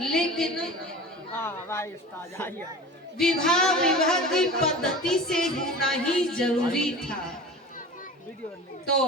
लेकिन विवाह की पद्धति से होना ही जरूरी था। तो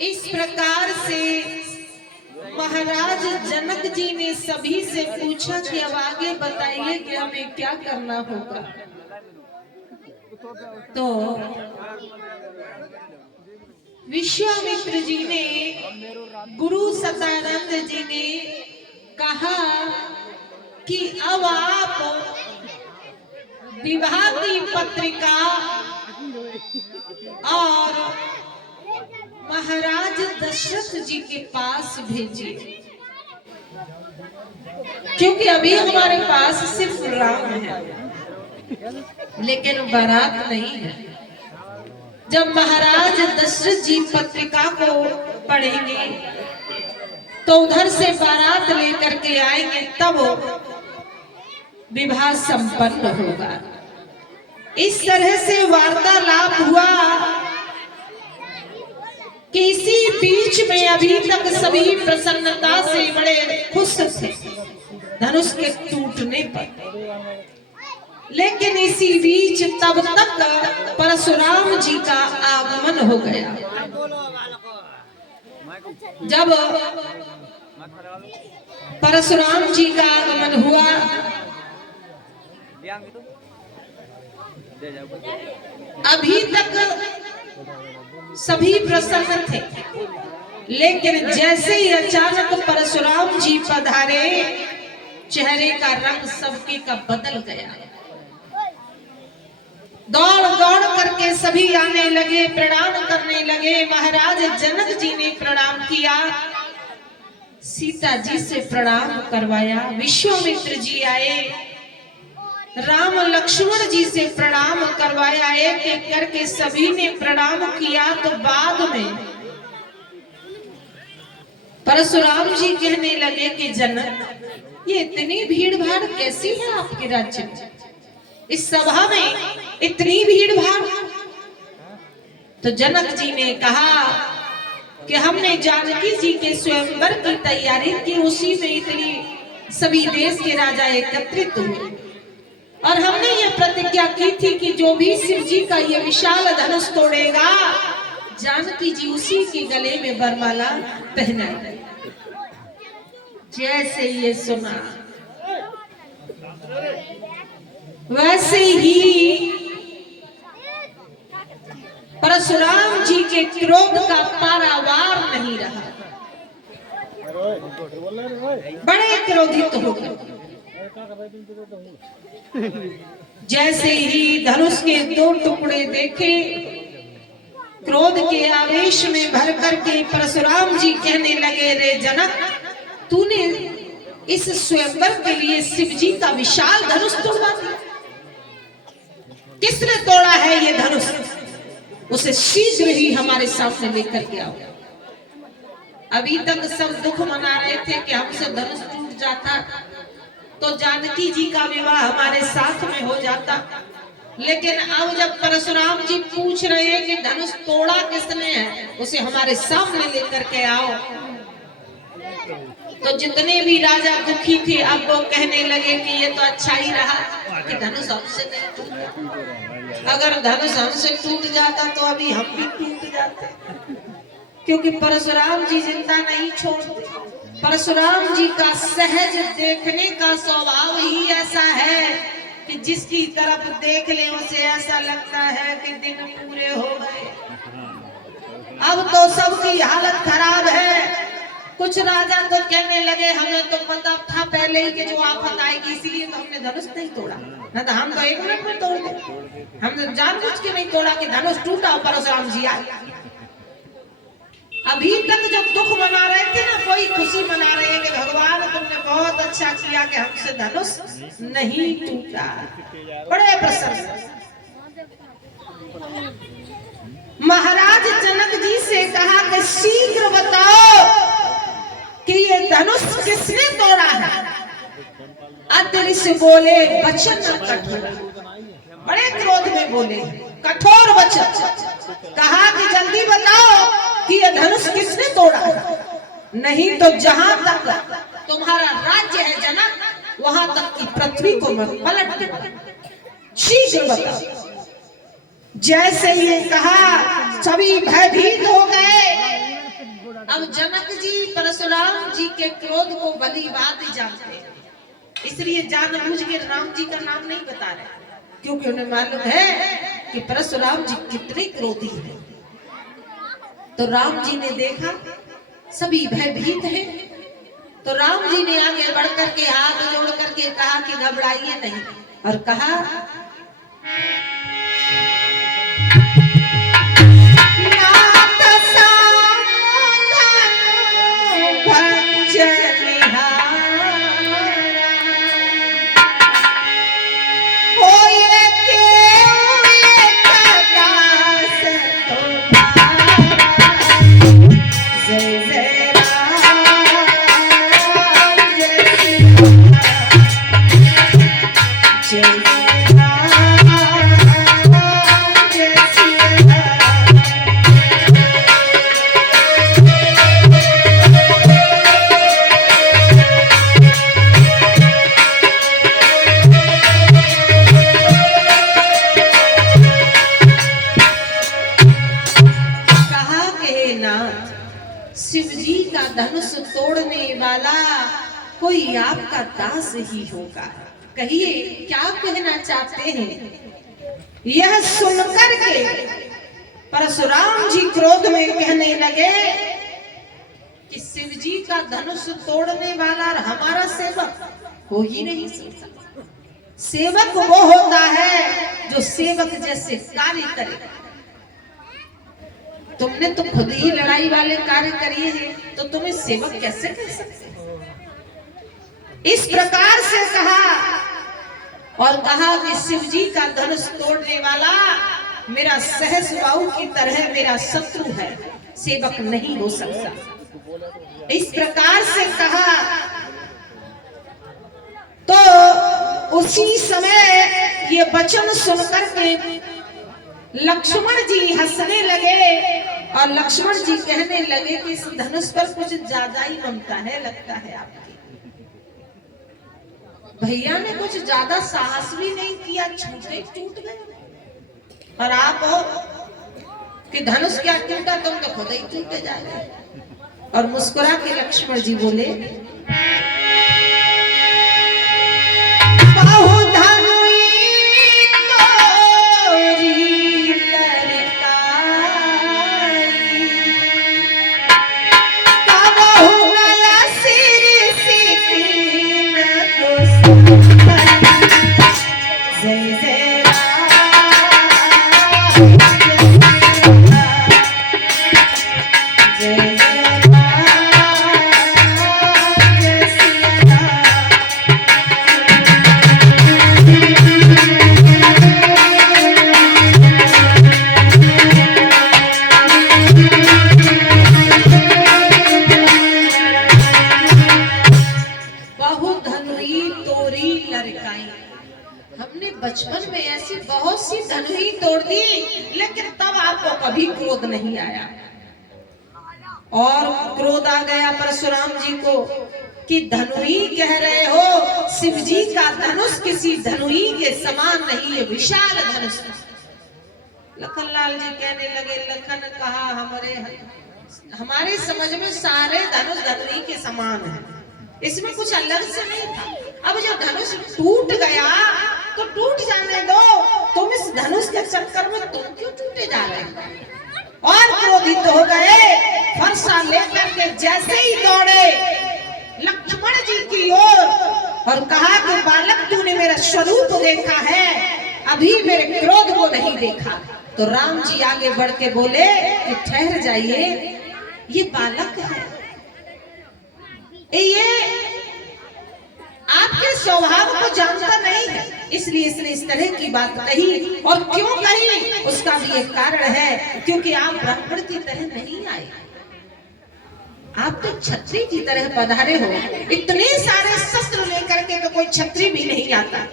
इस प्रकार से महाराज जनक जी ने सभी से पूछा कि अब आगे बताइए कि हमें क्या करना होगा। तो विश्वामित्र जी ने, गुरु सदानंद जी ने कहा कि अब आप विवाह की पत्रिका और महाराज दशरथ जी के पास भेजिए, क्योंकि अभी हमारे पास सिर्फ राम है लेकिन बारात नहीं है। जब महाराज दशरथ जी पत्रिका को पढ़ेंगे तो उधर से बारात लेकर के आएंगे, तब विवाह संपन्न होगा। इस तरह से वार्तालाप हुआ कि इसी बीच में अभी तक सभी प्रसन्नता से बड़े खुश थे धनुष के टूटने पर, लेकिन इसी बीच तब तक परशुराम जी का आगमन हो गया। जब परशुराम जी का आगमन हुआ, अभी तक सभी प्रसन्न थे, लेकिन जैसे ही अचानक परशुराम जी पधारे, चेहरे का रंग सबके का बदल गया। दौड़ दौड़ करके सभी आने लगे, प्रणाम करने लगे। महाराज जनक जी ने प्रणाम किया, सीता जी से प्रणाम करवाया। विश्वामित्र जी आए, राम लक्ष्मण जी से प्रणाम करवाया। एक एक करके सभी ने प्रणाम किया। तो बाद में परशुराम जी कहने लगे कि जनक, ये इतनी भीड़ भाड़ कैसी है आपके राज्य में, इस सभा में इतनी भीड़ भाड़। तो जनक जी ने कहा कि हमने जानकी जी के स्वयंवर की तैयारी की, उसी में इतनी सभी देश के राजा एकत्रित हुए और हमने ये प्रतिज्ञा की थी कि जो भी शिव जी का ये विशाल धनुष तोड़ेगा, जानकी जी उसी के गले में वरमाला पहनाएंगे। जैसे ये सुना, वैसे ही परशुराम जी के क्रोध का पारावार नहीं रहा, बड़े क्रोधित हो गए। जैसे ही धनुष के दो टुकड़े देखे, क्रोध के आवेश में भर करके परशुराम जी कहने लगे, रे जनक, तूने इस स्वयंवर के लिए शिव जी का विशाल धनुष तोड़ा दिया। किसने तोड़ा है ये धनुष? उसे शीघ्र ही हमारे सामने लेकर के आओ। अभी तक सब दुख मना रहे थे कि हमसे धनुष टूट जाता तो जानकी जी का विवाह हमारे साथ में हो जाता, लेकिन अब जब परशुराम जी पूछ रहे हैं कि धनुष तोड़ा किसने है, उसे हमारे सामने लेकर के आओ। तो जितने भी राजा दुखी थे, अब वो कहने लगे कि ये तो अच्छा ही रहा कि धनुष हमसे नहीं टूटा। अगर धनुष हमसे टूट जाता तो अभी हम भी टूट जाते, क्योंकि परशुराम जी जिंदा नहीं छोड़ते। परशुराम जी का सहज देखने का स्वभाव ही ऐसा है कि जिसकी तरफ देख ले उसे ऐसा लगता है कि दिन पूरे हो गए। अब तो सबकी हालत खराब है। कुछ राजा तो कहने लगे, हमें तो पता था पहले ही कि जो आफत आएगी, इसीलिए तो हमने धनुष नहीं तोड़ा, न तो हम तो 1 मिनट में तोड़ दे। हमने जानबूझ के नहीं तोड़ा कि धनुष टूटा और परशुराम जी आए। अभी तक जब दुख मना रहे थे ना, कोई खुशी मना रहे हैं कि भगवान तुमने बहुत अच्छा किया कि हमसे धनुष नहीं टूटा, बड़े प्रसन्न। महाराज जनक जी से कहा कि शीघ्र बताओ कि ये धनुष किसने तोड़ा है। अदृश्य बोले, वचन कठोर, बड़े क्रोध में बोले, कठोर वचन। कहा कि जल्दी बताओ कि ये धनुष किसने तोड़ा है। नहीं तो जहां तक तुम्हारा राज्य है जनक, वहां तक की पृथ्वी को मैं पलट दूंगा। शीघ्र बताओ। जैसे ये कहा सभी भयभीत हो गए। अब जनक जी परशुराम जी के क्रोध को भली बात जानते हैं, इसलिए जानबूझ के राम जी का नाम नहीं बता रहे, क्योंकि उन्हें मालूम है कि परशुराम जी कितने क्रोधी हैं। तो राम जी ने देखा सभी भयभीत हैं, तो राम जी ने आगे बढ़कर के हाथ जोड़ करके कहा कि घबराइए नहीं, और कहा शिव जी का धनुष तोड़ने वाला कोई आपका दास ही होगा। कहिए क्या कहना चाहते हैं। यह सुनकर के परशुराम जी क्रोध में कहने लगे कि शिव जी का धनुष तोड़ने वाला हमारा सेवक हो ही नहीं सकता। सेवक वो होता है जो सेवक जैसे कार्य करे। तुमने तो खुद ही लड़ाई वाले कार्य करिए हैं, तो तुम्हें सेवक कैसे कह सकते हो। इस प्रकार से कहा और कहा कि शिव जी का धनुष तोड़ने वाला मेरा सहस्बाहु की तरह मेरा शत्रु है, सेवक नहीं हो सकता। इस प्रकार से कहा तो उसी समय ये वचन सुनकर के लक्ष्मण जी हंसने लगे और लक्ष्मण जी कहने लगे कि इस धनुष पर कुछ ज्यादा ही ममता है लगता है आपकी। भैया ने कुछ ज्यादा साहस भी नहीं किया, छूटे टूट गए। और आप हो कि धनुष क्या टूटा, तुम तो खुद ही टूटे जा रहे। और मुस्कुरा के लक्ष्मण जी बोले हमने बचपन में ऐसी बहुत सी धनुही तोड़ दी, लेकिन तब आपको कभी क्रोध नहीं आया। और क्रोध आ गया परशुराम जी को कि धनुही कह रहे हो, शिव जी का धनुष किसी धनुही के समान नहीं है, विशाल धनुष। लखनलाल जी कहने लगे, लखन कहा हमारे समझ में सारे धनुष धनुही के समान है, इसमें कुछ अलग से नहीं था। अब जो धनुष टूट गया तो टूट जाने दो, तुम इस धनुष के चक्कर में तुम क्यों टूटे जा रहे हो। और क्रोधित हो गए, फरसा लेकर के जैसे ही दौड़े लक्ष्मण जी की ओर और कहा कि बालक तूने मेरा स्वरूप देखा है, अभी मेरे क्रोध को नहीं देखा। तो राम जी आगे बढ़ के बोले कि ठहर जाइए, ये बालक है, ये आपके स्वभाव को जानता नहीं है, इसलिए इसने इस तरह की बात कही। और क्यों कही उसका भी एक कारण है, क्योंकि आप ब्राह्मण की तरह नहीं आए, आप तो छत्री की तरह पधारे हो। इतने सारे शस्त्र लेकर के तो कोई छत्री भी नहीं आता,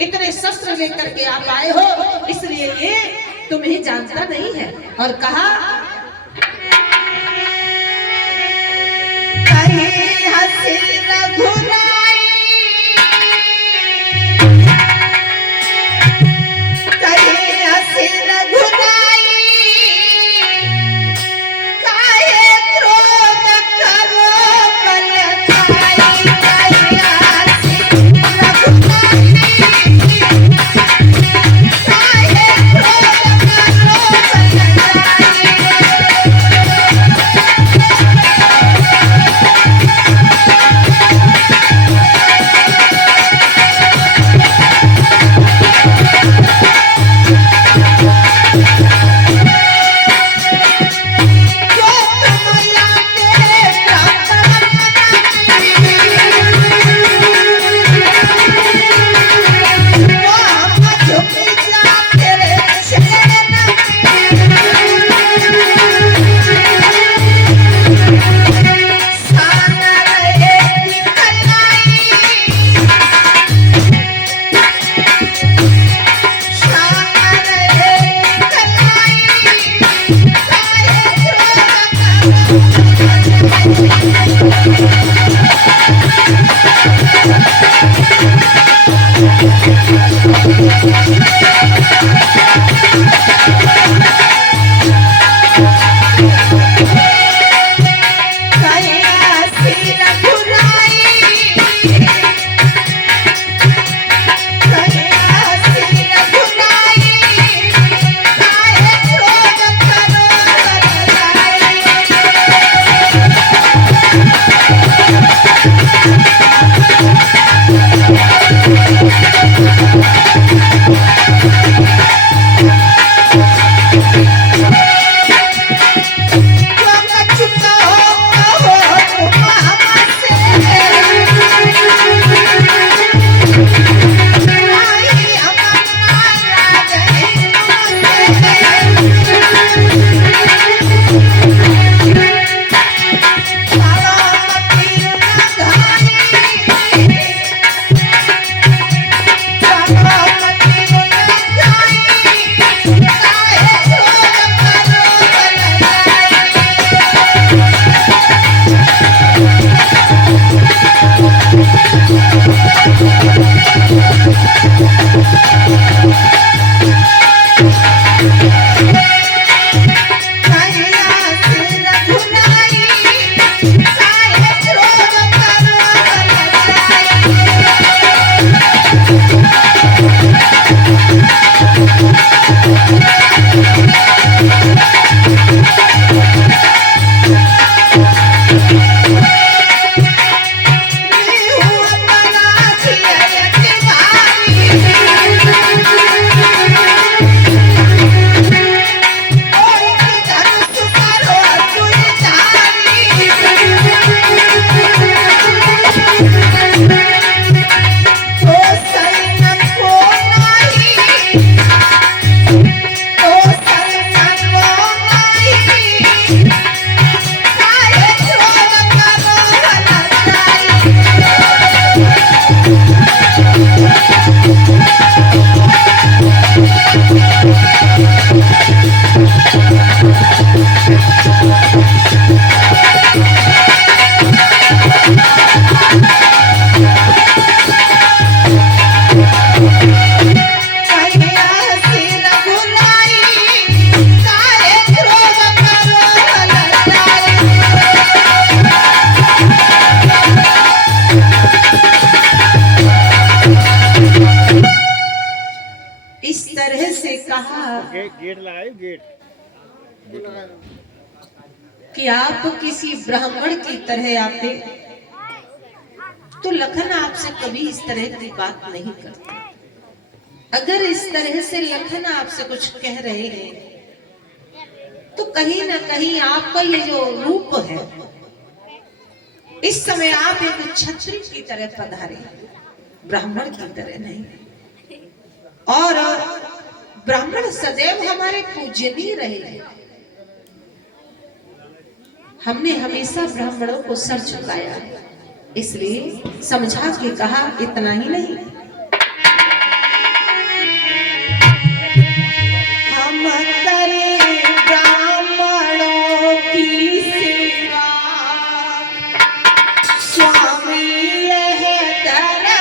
इतने शस्त्र लेकर के आप आए हो, इसलिए ये तुम्हें जानता नहीं है। और कहा गेट लगाए गेट कि आप किसी ब्राह्मण की तरह आते तो लखन आपसे कभी इस तरह की बात नहीं करते। अगर इस तरह से लखन आपसे कुछ कह रहे हैं तो कहीं ना कहीं आपका ये जो रूप है, इस समय आप एक क्षत्रिय की तरह पधारे, ब्राह्मण की तरह नहीं। और ब्राह्मण सदैव हमारे पूजनीय रहे हैं। हमने हमेशा ब्राह्मणों को सर झुकाया, इसलिए समझा के कहा इतना ही नहीं, हम करें ब्राह्मणों की सेवा, स्वामी यह धर्म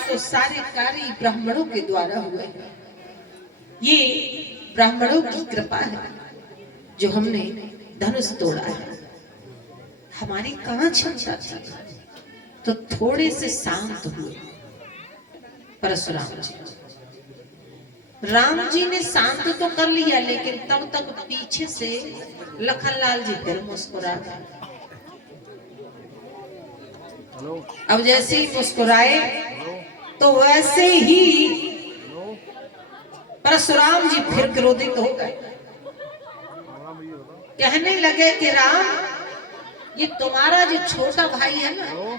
तो सारे कार्य ब्राह्मणों के द्वारा हुए। ये ब्राह्मणों की कृपा है जो हमने धनुष तोड़ा है। हमारी कहाँ क्षमता थी, तो थोड़े से शांत हुए परशुराम जी। राम जी ने शांत तो कर लिया, लेकिन तब तक पीछे से लखनलाल जी फिर मुस्कुराए। अब जैसे ही मुस्कुराए तो वैसे ही परशुराम जी फिर क्रोधित हो गए। कहने लगे कि राम, ये तुम्हारा जो छोटा भाई है ना,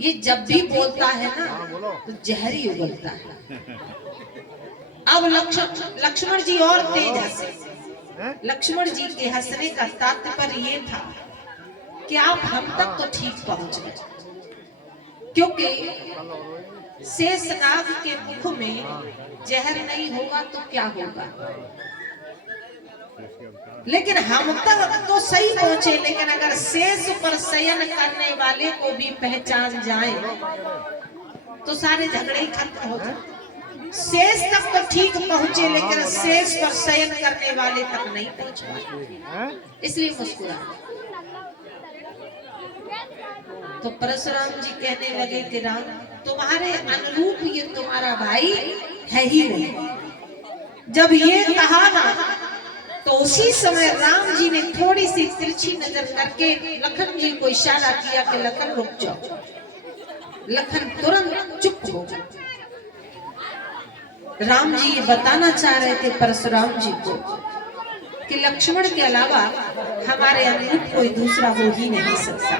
ये जब भी बोलता है ना तो जहर ही उगलता है। अब लक्ष्मण जी और तेज हंसे। लक्ष्मण जी के हंसने का तात्पर्य ये था कि आप हम तक तो ठीक पहुंच गए, क्योंकि शेषनाग के मुख में जहर नहीं होगा तो क्या होगा। लेकिन हम तक तो सही पहुंचे, लेकिन अगर शेष पर शयन करने वाले को भी पहचान जाए तो सारे झगड़े ही खत्म हो जाए। शेष तक तो ठीक पहुंचे, लेकिन शेष पर शयन करने वाले तक नहीं पहुंच पाए, इसलिए मुस्कुरा। तो परशुराम जी कहने लगे कि राम, तुम्हारे अनुरूप ये तुम्हारा भाई है ही नहीं। जब ये कहा ना, तो उसी समय राम जी ने थोड़ी सी तिरछी नजर करके लखन जी को इशारा किया कि लखन रुक जाओ। लखन तुरंत चुप हो गए। राम जी ये बताना चाह रहे थे परशुराम जी को कि लक्ष्मण के अलावा हमारे अनुरूप कोई दूसरा हो ही नहीं सकता।